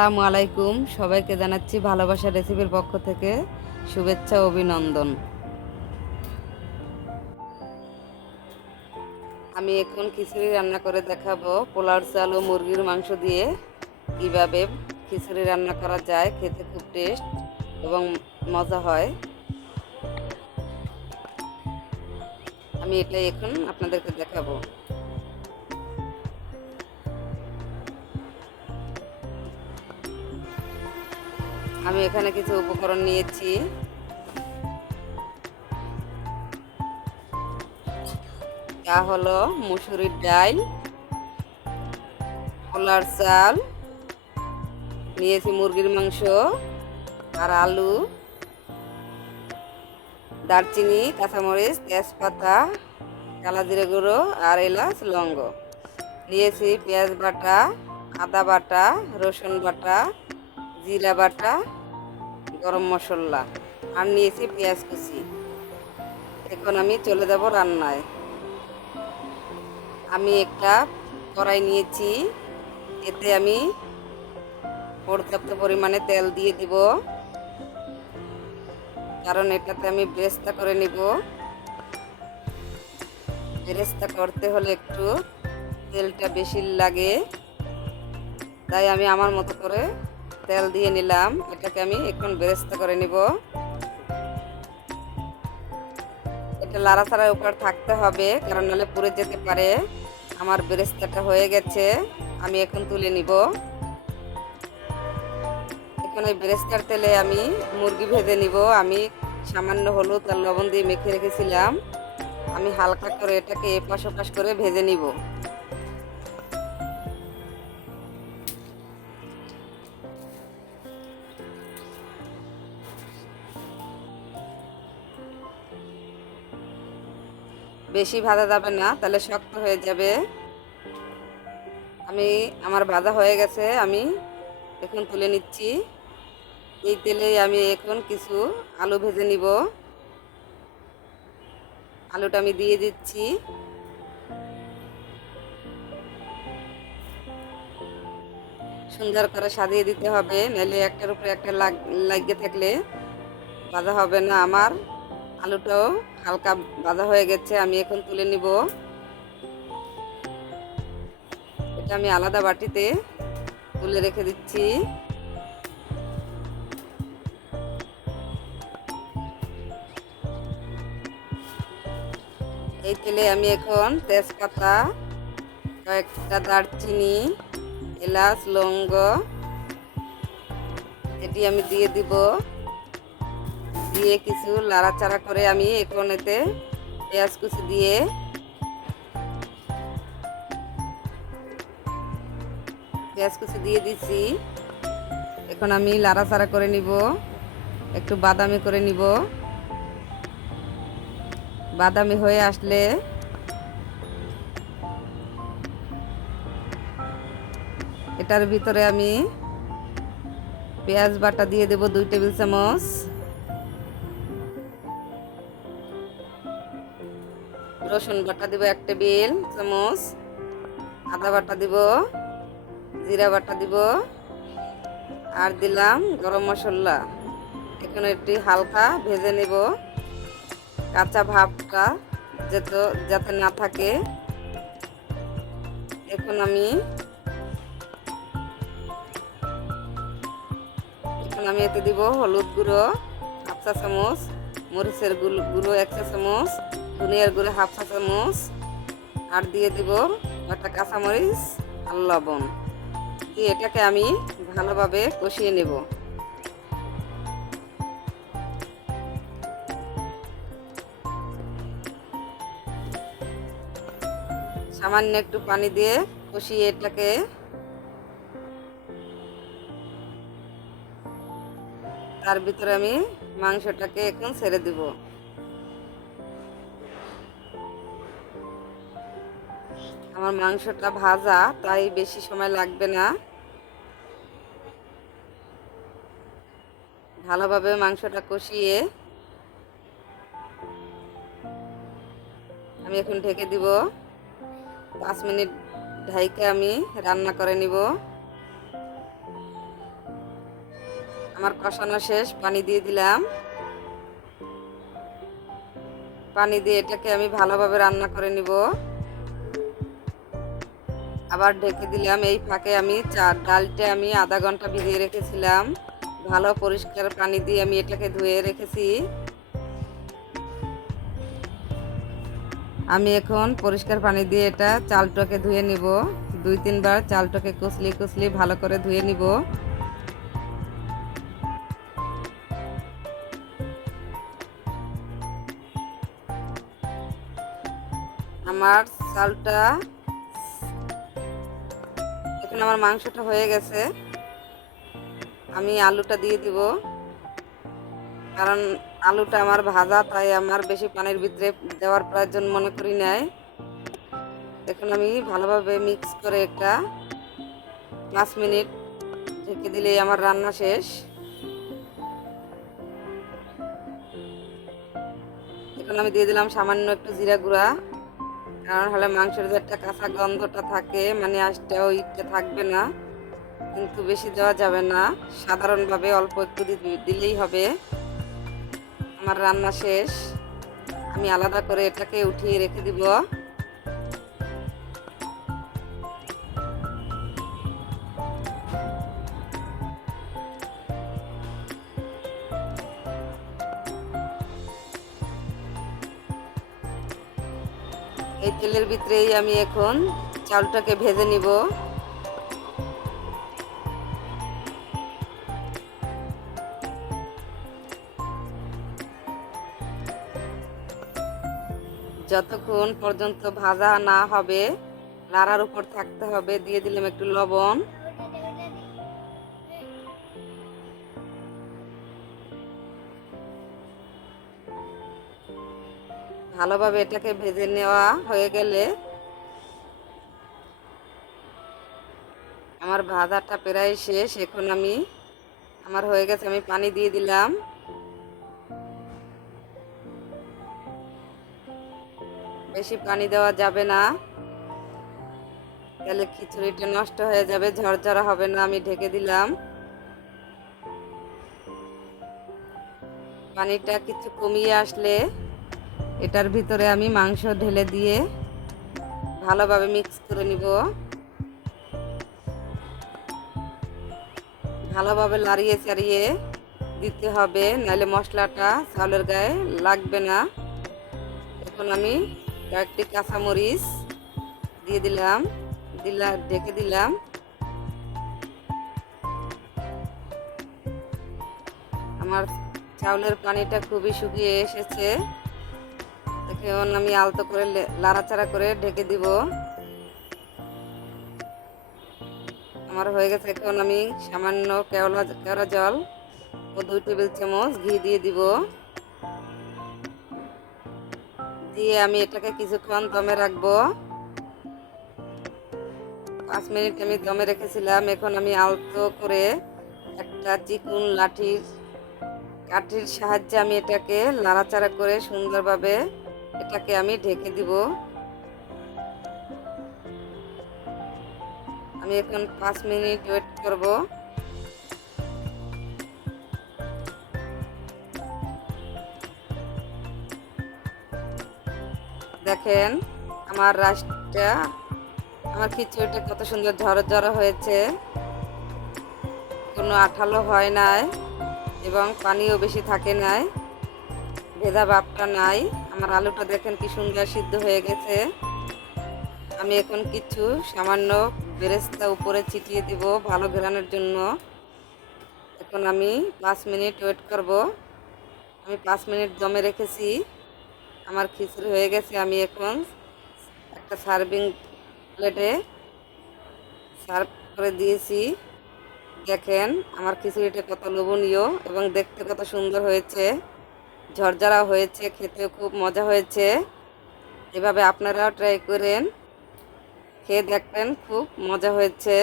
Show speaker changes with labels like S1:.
S1: আসসালামু আলাইকুম। সবাইকে জানাচ্ছি ভালোবাসা রেসিপির পক্ষ থেকে শুভেচ্ছা, অভিনন্দন। আমি এখন খিচুড়ি রান্না করে দেখাবো। পোলার চাল ও মুরগির মাংস দিয়ে কীভাবে খিচুড়ি রান্না করা যায়, খেতে খুব টেস্ট এবং মজা হয়। আমি এটাই এখন আপনাদেরকে দেখাবো। আমি এখানে কিছু উপকরণ নিয়েছি। তা হলো মুসুরির ডাল কলার চাল, নিয়েছি মুরগির মাংস আর আলু, দারচিনি, কাঁচামরিচ, তেজপাতা কালা জিরে গুঁড়ো আর এলাচ লঙ্গ নিয়েছি পেঁয়াজ বাটা, আদা বাটা, রসুন বাটা জিরা বাটা গরম মশলা আর নিয়েছি পেঁয়াজ কুচি। এখন আমি চলে যাব রান্নায়। আমি একটা কড়াই নিয়েছি, এতে আমি পর্যাপ্ত পরিমাণে তেল দিয়ে দিব। কারণ এটাতে আমি ব্রেস্তা করে নিব। ব্রেস্তা করতে হলে একটু তেলটা বেশি লাগে। তাই আমি আমার মতো করে তেল দিয়ে নিলাম। এটাকে আমি এখন বেরেস্তা করে নিব। এটা লাড়াছাড়ার উপর থাকতে হবে, কারণ নাহলে পুড়ে যেতে পারে। আমার বেরেস্তাটা হয়ে গেছে, আমি এখন তুলে নিব। এখন ওই বেরেস্তার তেলে আমি মুরগি ভেজে নিব। আমি সামান্য হলুদ আর লবণ দিয়ে মেখে রেখেছিলাম। আমি হালকা করে এটাকে এপাশ ওপাশ করে ভেজে নিব। বেশি ভাজা যাবে না, তাহলে শক্ত হয়ে যাবে। আমি, আমার ভাজা হয়ে গেছে, আমি এখন তুলে নিচ্ছি। এই তেলে আমি এখন কিছু আলু ভেজে নিব। আলুটা আমি দিয়ে দিচ্ছি। সুন্দর করে সাজিয়ে দিতে হবে, নাহলে একটার উপরে একটা লাগিয়ে থাকলে ভাজা হবে না আমার। আলুটাও হালকা ভাজা হয়ে গেছে, আমি এখন তুলে নিব। এটা আমি আলাদা বাটিতে তুলে রেখে দিচ্ছি। এই তেলে আমি এখন তেজপাতা, কয়েকটা দারচিনি, এলাচ লঙ্গ এটি আমি দিয়ে দিব। দিয়ে কিছু লাড়াচাড়া করে আমি এখন এতে পেঁয়াজ কুচি দিয়ে পেঁয়াজ কুচি দিয়ে দিচ্ছি। এখন আমি লাড়াচাড়া করে নিব, একটু বাদামি করে নিব। বাদামি হয়ে আসলে এটার ভিতরে আমি পেঁয়াজ বাটা দিয়ে দেব দুই টেবিল চামচ। রসুন বাটা দিব এক টেবিল, চামচ। আদা বাটা দিব, জিরা বাটা দিব। আর দিলাম গরম মশলা। এখন একটি হালকা ভেজে নেব। কাঁচা ভাবটা যেত, যাতে না থাকে। এখন আমি এখন আমি এতে দিব হলুদ গুঁড়ো, হাফ চা চামচ, মরিচের গুঁড়ো এক চা চামচ। ধনিয়ার গুঁড়ো হাফ চা চামচ, আর দিয়ে দিব একটা কাঁচামরিচ আর লবণ। দিয়ে এটাকে আমি ভালোভাবে কষিয়ে নেব। সামান্য একটু পানি দিয়ে কষিয়ে এটাকে তার ভিতরে আমি মাংসটাকে এখন ছেড়ে দিব। আমার মাংসটা ভাজা, তাই বেশি সময় লাগবে না। ভালোভাবে মাংসটা কষিয়ে আমি এখন ঢেকে দিব। পাঁচ মিনিট ঢাইকে আমি রান্না করে নিব। আমার কষানো শেষ, পানি দিয়ে দিলাম। পানি দিয়ে এটাকে আমি ভালোভাবে রান্না করে নিব। আবার ঢেকে দিলাম। এই ফাঁকে আমি চার ডালটা আমি আধা ঘণ্টা ভিজিয়ে রেখেছিলাম। ভালো পরিষ্কার পানি দিয়ে আমি এটাকে ধুয়ে রেখেছি। আমি এখন পরিষ্কার পানি দিয়ে এটা চালটাকে ধুয়ে নিব। দুই, তিনবার চালটাকে কুচলি কুচলি ভালো করে ধুয়ে নিব। আমার চালটা এখন আমার মাংসটা হয়ে গেছে। আমি আলুটা দিয়ে দিব। কারণ আলুটা আমার ভাজা, তাই আমার বেশি পানির ভিতরে দেওয়ার প্রয়োজন মনে করি নাই। এখন আমি ভালোভাবে মিক্স করে একটা পাঁচ মিনিট ঢেকে দিলেই আমার রান্না শেষ। এখন আমি দিয়ে দিলাম সামান্য একটু জিরা গুঁড়া। কারণ হলে মাংসের যে একটা কাঁচা গন্ধটা থাকে মানে আসটা ওইটা থাকবে না। কিন্তু বেশি দেওয়া যাবে না। সাধারণভাবে অল্প একটু দিলেই হবে। আমার রান্না শেষ। আমি আলাদা করে এটাকে উঠিয়ে রেখে দিব। এই তেলের ভিতরেই আমি এখন চাউলটাকে ভেজে নিব। যতক্ষণ পর্যন্ত ভাজা না হবে লাড়ার উপর থাকতে হবে। দিয়ে দিলাম একটু লবণ। ভালোভাবে এটাকে ভেজে নেওয়া হয়ে গেলে আমার ভাজাটা প্রায় শেষ। এখন আমি, আমার হয়ে গেছে, আমি পানি দিয়ে দিলাম। বেশি পানি দেওয়া যাবে না। তাহলে খিচুড়িটা নষ্ট হয়ে যাবে, ঝরঝরা হবে না, আমি ঢেকে দিলাম। পানিটা কিছু কমিয়ে আসলে এটার ভিতরে আমি মাংস ঢেলে দিয়ে ভালোভাবে মিক্স করে নিব। ভালোভাবে লাড়িয়ে চাড়িয়ে দিতে হবে, নাহলে মশলাটা চাউলের গায়ে লাগবে না। এখন আমি কয়েকটি কাঁচামরিচ দিয়ে দিলাম, দিলা, ঢেকে দিলাম। আমার চাউলের পানিটা খুবই শুকিয়ে এসেছে। এখন আমি আলতো করে লাড়াচাড়া করে ঢেকে দিব। আমার হয়ে গেছে এখন আমি সামান্য কেওলা কেওড়া জল ও দুই টেবিল চামচ ঘি দিয়ে দিব। দিয়ে আমি এটাকে কিছুক্ষণ দমে রাখব। পাঁচ মিনিট আমি দমে রেখেছিলাম। এখন আমি আলতো করে একটা চিকুন লাঠির কাঠির সাহায্যে আমি এটাকে নাড়াচাড়া করে সুন্দরভাবে এটাকে আমি ঢেকে দিব। আমি এখন পাঁচ মিনিট ওয়েট করব। দেখেন, আমার রাইসটা, আমার খিচুড়িটা কত সুন্দর ঝরঝরা হয়েছে। কোনো আঠালো হয় নাই এবং পানিও বেশি থাকে নাই, ভেজা ভাবটা নাই। আমার আলুটা দেখেন কি সুন্দর সিদ্ধ হয়ে গেছে। আমি এখন কিছু সামান্য বেরেস্তা উপরে ছিটিয়ে দিব ভালো ঘেরানোর জন্য। এখন আমি পাঁচ মিনিট ওয়েট করব। আমি পাঁচ মিনিট দমে রেখেছি। আমার খিচুড়ি হয়ে গেছে। আমি এখন একটা সার্ভিং প্লেটে সার্ভ করে দিয়েছি। দেখেন আমার খিচুড়িটা কত লোভনীয় এবং দেখতে কত সুন্দর হয়েছে। ঝরঝরা হয়েছে খেতে খুব মজা হয়েছে। এভাবে আপনারাও ট্রাই করেন। খেয়ে দেখবেন, খুব মজা হয়েছে।